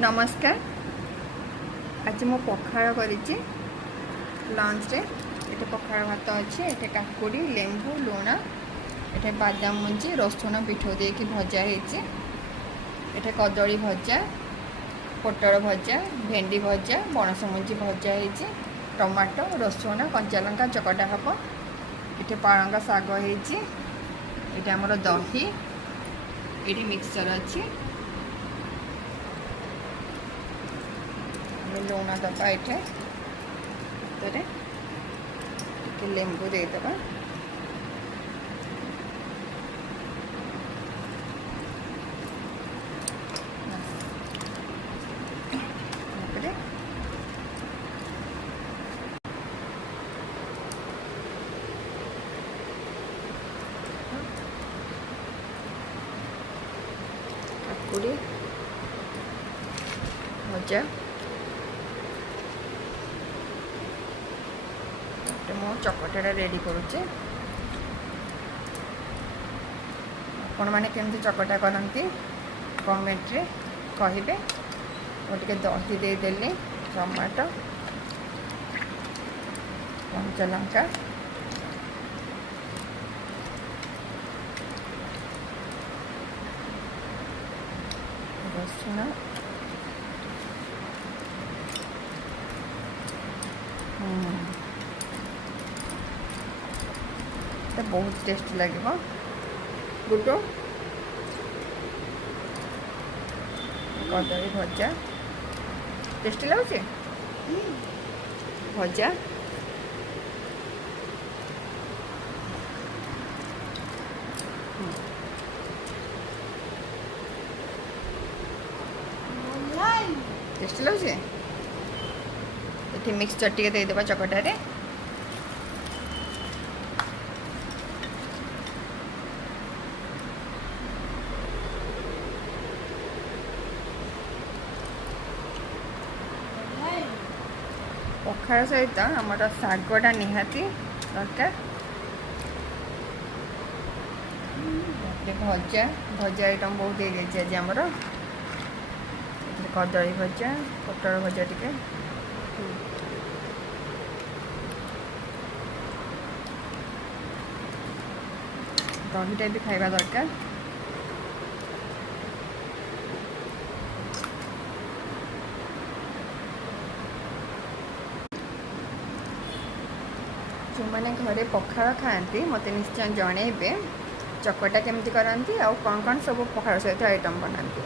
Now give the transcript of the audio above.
नमस्कार। आज मो पखाड़ कर लंच रे ये पखाड़ भात अच्छे ये काकुड़ी लेंबू लुण ये बादाम मଞ୍ଜି रसुण पिठो देकी भजा ये कदली भजा पोटल भजा भेंडी भजा पणस मଞ୍ଜି भजा है टमाटो रसुण कंचा लंका चकटा हम ये पालंग शाग ये आमर दही ये मिक्सचर अच्छी लुण दबा ये लेंबू देदेबा काकुड़ी भजा मो चकटा रेडी करुचे आपण मैंने केमती चकटा करती कमेंट रे कहिबे गोटे दही देदेली टमाटो कंचा लंका रसुण बहुत टेस्ट लगे गुटो कदली भजा टेस्टी लगे भजा टेस्टी लगे ये मिक्सचर टी देदेबा चकटारे पखाड़ सहित आमर शागटा निहाती दरकार भजा भजा आइटम बहुत हो गई आज आमर कदली भजा पोटल भजा टिके दहीटा भी खाइबा दरकार जो मैंने घरे पखाड़ खाती मत निश्चय जनइबे चकटा केमती करती आ कौन कौन सब पखाड़ सहित आइटम बनाती।